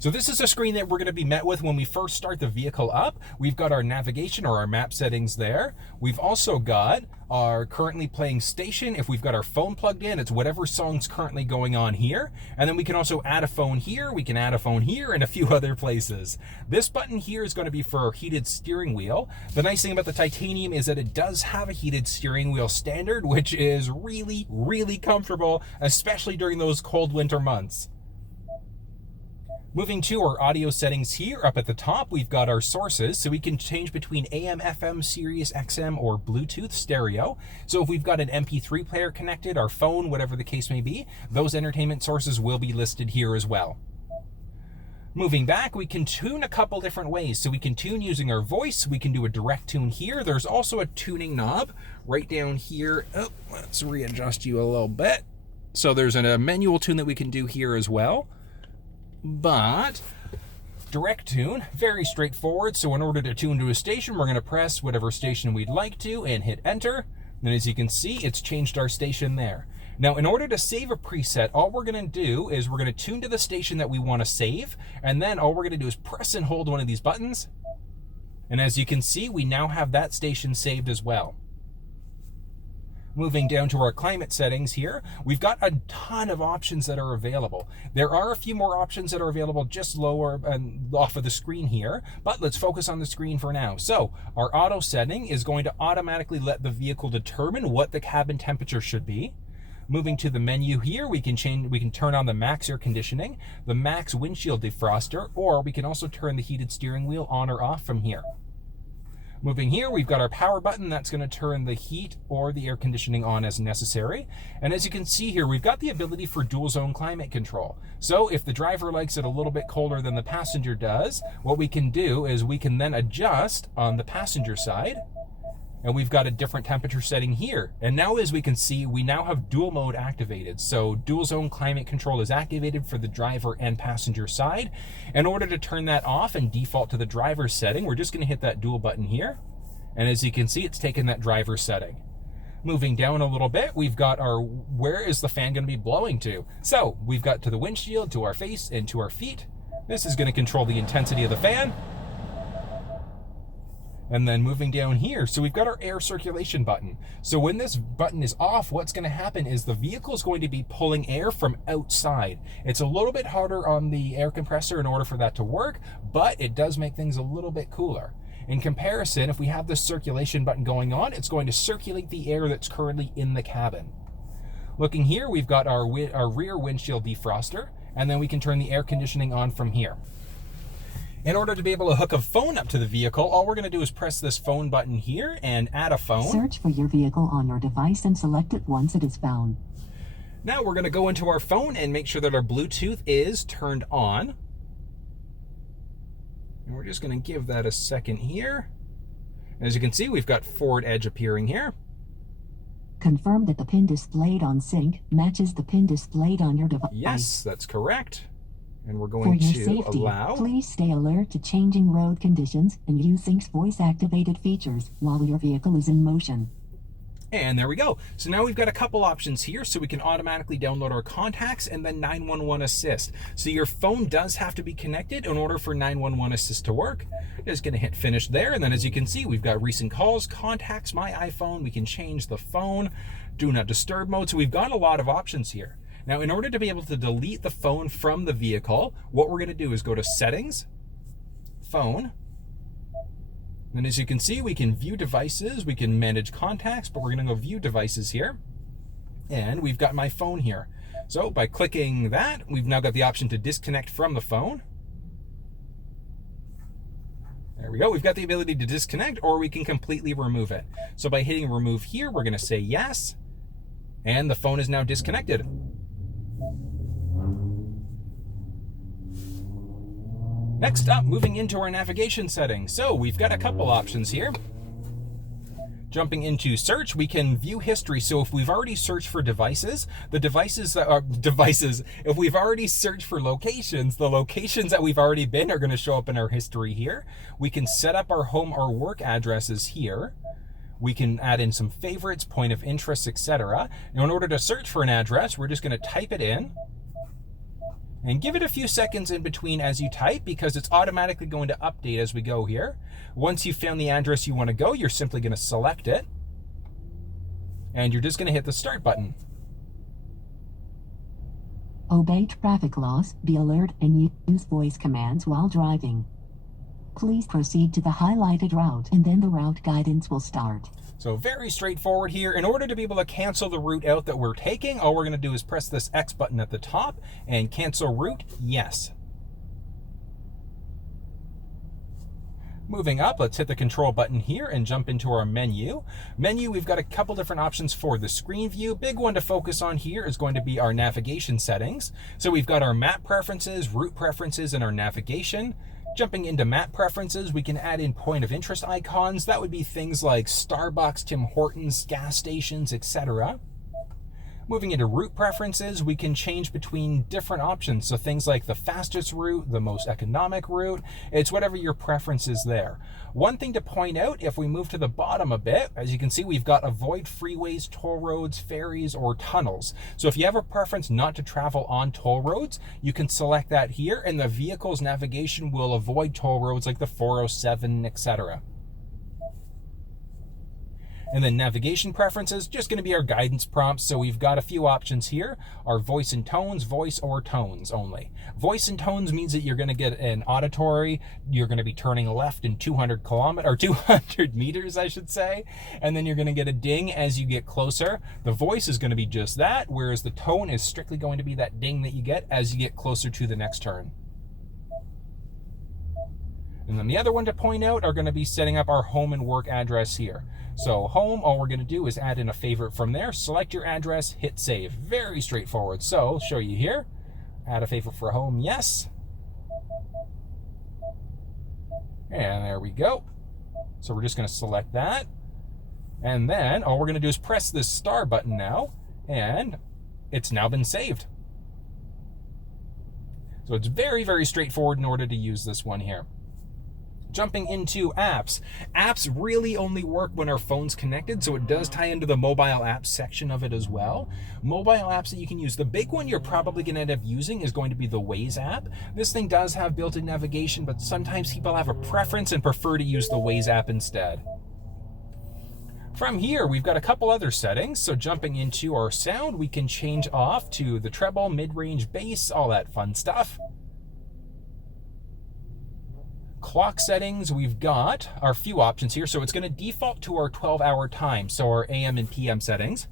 So this is a screen that we're going to be met with when we first start the vehicle up. We've got our navigation or our map settings there. We've also got our currently playing station. If we've got our phone plugged in, it's whatever song's currently going on here. And then we can also add a phone here, we can add a phone here, and a few other places. This button here is going to be for our heated steering wheel. The nice thing about the titanium is that it does have a heated steering wheel standard, which is really, really comfortable, especially during those cold winter months. Moving to our audio settings here, up at the top, we've got our sources, so we can change between AM, FM, Sirius XM, or Bluetooth stereo. So if we've got an MP3 player connected, our phone, whatever the case may be, those entertainment sources will be listed here as well. Moving back, we can tune a couple different ways. So we can tune using our voice, we can do a direct tune here. There's also a tuning knob right down here. Oh, let's readjust you a little bit. So there's a manual tune that we can do here as well. But direct tune, very straightforward. So in order to tune to a station, we're going to press whatever station we'd like to and hit enter. And as you can see, it's changed our station there. Now, in order to save a preset, all we're going to do is we're going to tune to the station that we want to save. And then all we're going to do is press and hold one of these buttons. And as you can see, we now have that station saved as well. Moving down to our climate settings here, we've got a ton of options that are available. There are a few more options that are available just lower and off of the screen here, but let's focus on the screen for now. So our auto setting is going to automatically let the vehicle determine what the cabin temperature should be. Moving to the menu here, we can turn on the max air conditioning, the max windshield defroster, or we can also turn the heated steering wheel on or off from here. Moving here, we've got our power button. That's going to turn the heat or the air conditioning on as necessary. And as you can see here, we've got the ability for dual zone climate control. So if the driver likes it a little bit colder than the passenger does, what we can do is we can then adjust on the passenger side. And we've got a different temperature setting here. And now as we can see, we now have dual mode activated. So dual zone climate control is activated for the driver and passenger side. In order to turn that off and default to the driver's setting, we're just going to hit that dual button here. And as you can see, it's taken that driver setting. Moving down a little bit, we've got our, where is the fan going to be blowing to? So we've got to the windshield, to our face, and to our feet. This is going to control the intensity of the fan. And then moving down here, so we've got our air circulation button. So when this button is off, what's going to happen is the vehicle is going to be pulling air from outside. It's a little bit harder on the air compressor in order for that to work, but it does make things a little bit cooler. In comparison, if we have this circulation button going on, it's going to circulate the air that's currently in the cabin. Looking here, we've got our rear windshield defroster, and then we can turn the air conditioning on from here. In order to be able to hook a phone up to the vehicle, all we're going to do is press this phone button here and add a phone. Search for your vehicle on your device and select it once it is found. Now we're going to go into our phone and make sure that our Bluetooth is turned on. And we're just going to give that a second here. As you can see, we've got Forward Edge appearing here. Confirm that the pin displayed on Sync matches the pin displayed on your device. Yes, that's correct. And we're going to safety, allow. Please stay alert to changing road conditions and use Sync's voice-activated features while your vehicle is in motion. And there we go. So now we've got a couple options here, so we can automatically download our contacts and then 911 Assist. So your phone does have to be connected in order for 911 Assist to work. Just going to hit finish there, and then as you can see, we've got recent calls, contacts, my iPhone. We can change the phone, do not disturb mode. So we've got a lot of options here. Now, in order to be able to delete the phone from the vehicle, what we're going to do is go to Settings, Phone. And as you can see, we can view devices, we can manage contacts, but we're going to go view devices here. And we've got my phone here. So by clicking that, we've now got the option to disconnect from the phone. There we go. We've got the ability to disconnect, or we can completely remove it. So by hitting remove here, we're going to say yes. And the phone is now disconnected. Next up, moving into our navigation settings. So we've got a couple options here. Jumping into search, we can view history. So if we've already searched for devices, if we've already searched for locations, the locations that we've already been are going to show up in our history here. We can set up our home or work addresses here. We can add in some favorites, point of interest, etc. Now, in order to search for an address, we're just going to type it in. And give it a few seconds in between as you type, because it's automatically going to update as we go here. Once you've found the address you want to go, you're simply going to select it. And you're just going to hit the start button. Obey traffic laws, be alert, and use voice commands while driving. Please proceed to the highlighted route, and then the route guidance will start. So very straightforward here. In order to be able to cancel the route out that we're taking, all we're going to do is press this X button at the top and cancel route, yes. Moving up, let's hit the control button here and jump into our menu. We've got a couple different options for the screen view. Big one to focus on here is going to be our navigation settings. So we've got our map preferences, route preferences, and our navigation. Jumping into map preferences, we can add in point of interest icons. That would be things like Starbucks, Tim Hortons, gas stations, etc. Moving into route preferences, we can change between different options. So things like the fastest route, the most economic route, it's whatever your preference is there. One thing to point out, if we move to the bottom a bit, as you can see, we've got avoid freeways, toll roads, ferries, or tunnels. So if you have a preference not to travel on toll roads, you can select that here, and the vehicle's navigation will avoid toll roads like the 407, etc. And then navigation preferences, just going to be our guidance prompts. So we've got a few options here. Our voice and tones, voice or tones only. Voice and tones means that you're going to get an auditory, you're going to be turning left in 200 meters, I should say. And then you're going to get a ding as you get closer. The voice is going to be just that, whereas the tone is strictly going to be that ding that you get as you get closer to the next turn. And then the other one to point out are going to be setting up our home and work address here. So home, all we're going to do is add in a favorite from there, select your address, hit save. Very straightforward. So I'll show you here. Add a favorite for home, yes. And there we go. So we're just going to select that. And then all we're going to do is press this star button now, and it's now been saved. So it's very, very straightforward in order to use this one here. Jumping into apps. Apps really only work when our phone's connected, so it does tie into the mobile apps section of it as well. Mobile apps that you can use. The big one you're probably going to end up using is going to be the Waze app. This thing does have built-in navigation, but sometimes people have a preference and prefer to use the Waze app instead. From here, we've got a couple other settings. So jumping into our sound, we can change off to the treble, mid-range, bass, all that fun stuff. Clock settings, we've got our few options here. So it's going to default to our 12-hour time, so our AM and PM settings.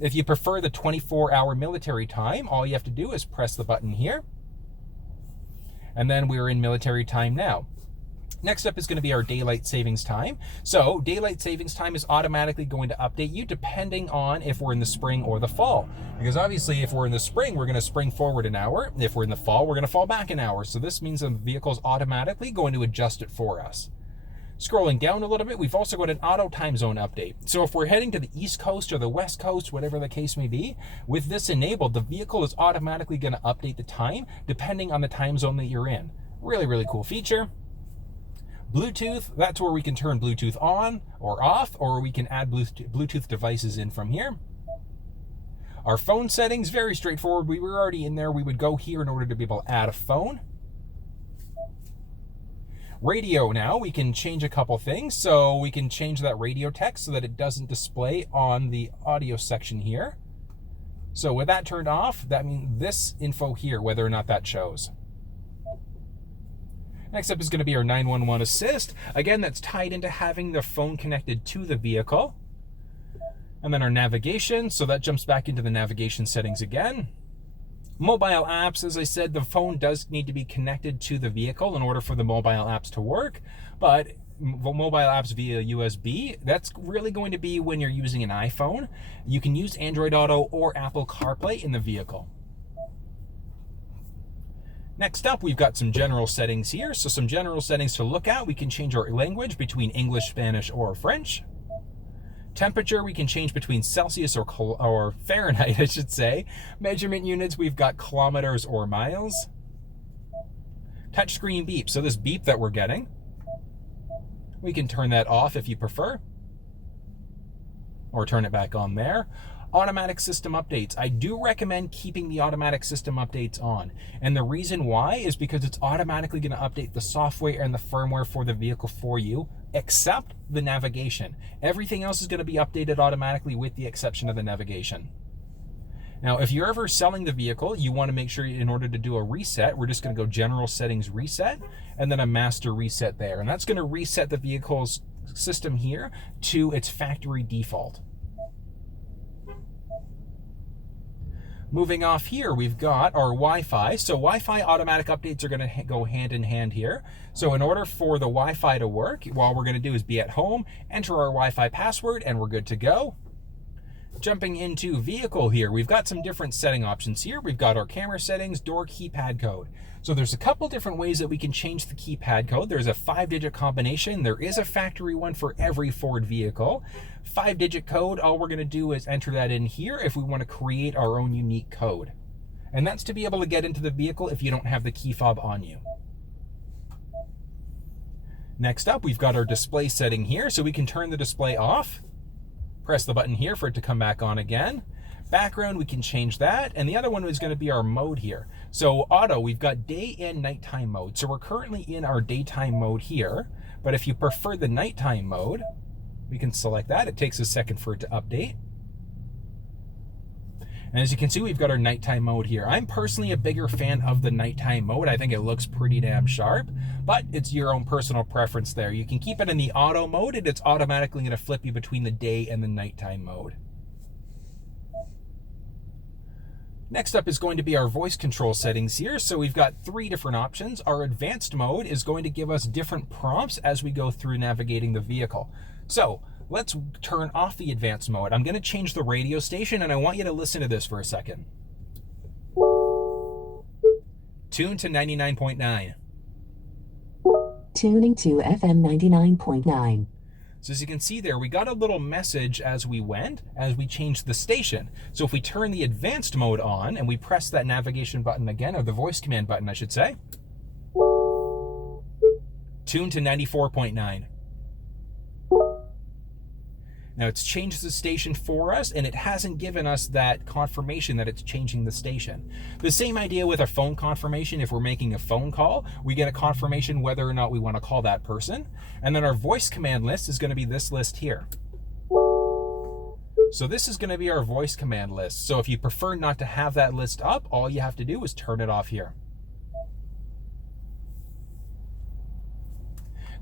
If you prefer the 24-hour military time, all you have to do is press the button here. And then we're in military time now. Next up is going to be our daylight savings time. So daylight savings time is automatically going to update you depending on if we're in the spring or the fall. Because obviously if we're in the spring, we're going to spring forward an hour. If we're in the fall, we're going to fall back an hour. So this means the vehicle is automatically going to adjust it for us. Scrolling down a little bit, we've also got an auto time zone update. So if we're heading to the East Coast or the West Coast, whatever the case may be, with this enabled, the vehicle is automatically going to update the time depending on the time zone that you're in. Really, really cool feature. Bluetooth, that's where we can turn Bluetooth on or off, or we can add Bluetooth devices in from here. Our phone settings, very straightforward. We were already in there. We would go here in order to be able to add a phone. Radio now, we can change a couple things. So we can change that radio text so that it doesn't display on the audio section here. So with that turned off, that means this info here, whether or not that shows. Next up is going to be our 911 assist. Again, that's tied into having the phone connected to the vehicle. And then our navigation, so that jumps back into the navigation settings again. Mobile apps, as I said, the phone does need to be connected to the vehicle in order for the mobile apps to work. But mobile apps via USB, that's really going to be when you're using an iPhone. You can use Android Auto or Apple CarPlay in the vehicle. Next up, we've got some general settings here. So some general settings to look at. We can change our language between English, Spanish, or French. Temperature, we can change between Celsius or Fahrenheit, I should say. Measurement units, we've got kilometers or miles. Touchscreen beep, so this beep that we're getting, we can turn that off if you prefer, or turn it back on there. Automatic system updates. I do recommend keeping the automatic system updates on. And the reason why is because it's automatically going to update the software and the firmware for the vehicle for you, except the navigation. Everything else is going to be updated automatically with the exception of the navigation. Now, if you're ever selling the vehicle, you want to make sure in order to do a reset, we're just going to go General Settings Reset, and then a Master Reset there. And that's going to reset the vehicle's system here to its factory default. Moving off here, we've got our Wi-Fi. So Wi-Fi automatic updates are going to go hand in hand here. So in order for the Wi-Fi to work, all we're going to do is be at home, enter our Wi-Fi password, and we're good to go. Jumping into vehicle here, we've got some different setting options here. We've got our camera settings, door keypad code. So there's a couple different ways that we can change the keypad code. There's a 5-digit combination. There is a factory one for every Ford vehicle. 5-digit code, all we're going to do is enter that in here if we want to create our own unique code. And that's to be able to get into the vehicle if you don't have the key fob on you. Next up, we've got our display setting here, so we can turn the display off. Press the button here for it to come back on again. Background, we can change that. And the other one is going to be our mode here. So auto, we've got day and nighttime mode. So we're currently in our daytime mode here. But if you prefer the nighttime mode, we can select that. It takes a second for it to update. And as you can see, we've got our nighttime mode here. I'm personally a bigger fan of the nighttime mode. I think it looks pretty damn sharp, but it's your own personal preference there. You can keep it in the auto mode and it's automatically going to flip you between the day and the nighttime mode. Next up is going to be our voice control settings here. So we've got 3 different options. Our advanced mode is going to give us different prompts as we go through navigating the vehicle. So let's turn off the advanced mode. I'm going to change the radio station and I want you to listen to this for a second. Tune to 99.9. Tuning to FM 99.9. So as you can see there, we got a little message as we went, as we changed the station. So if we turn the advanced mode on and we press that navigation button again, or the voice command button, I should say, tune to 94.9. Now it's changed the station for us and it hasn't given us that confirmation that it's changing the station. The same idea with a phone confirmation. If we're making a phone call, we get a confirmation whether or not we want to call that person. And then our voice command list is going to be this list here. So this is going to be our voice command list. So if you prefer not to have that list up, all you have to do is turn it off here.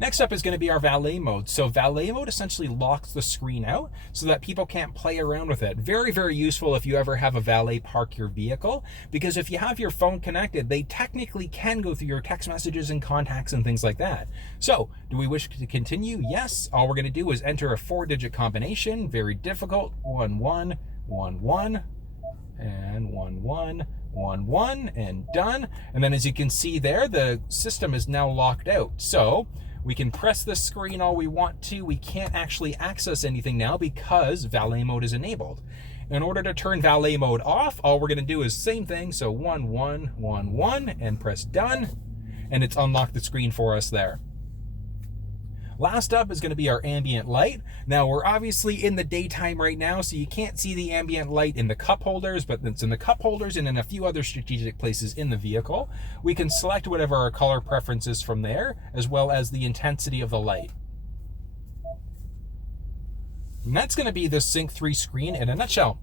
Next up is going to be our valet mode. So valet mode essentially locks the screen out so that people can't play around with it. Very, very useful if you ever have a valet park your vehicle, because if you have your phone connected, they technically can go through your text messages and contacts and things like that. So do we wish to continue? Yes. All we're going to do is enter a 4-digit combination. Very difficult. 1111 and 1111 and done. And then as you can see there, the system is now locked out. So we can press the screen all we want to. We can't actually access anything now because valet mode is enabled. In order to turn valet mode off, all we're going to do is same thing. So 1111 and press done. And it's unlocked the screen for us there. Last up is going to be our ambient light. Now we're obviously in the daytime right now, so you can't see the ambient light in the cup holders, but it's in the cup holders and in a few other strategic places in the vehicle. We can select whatever our color preference is from there, as well as the intensity of the light. And that's going to be the Sync3 screen in a nutshell.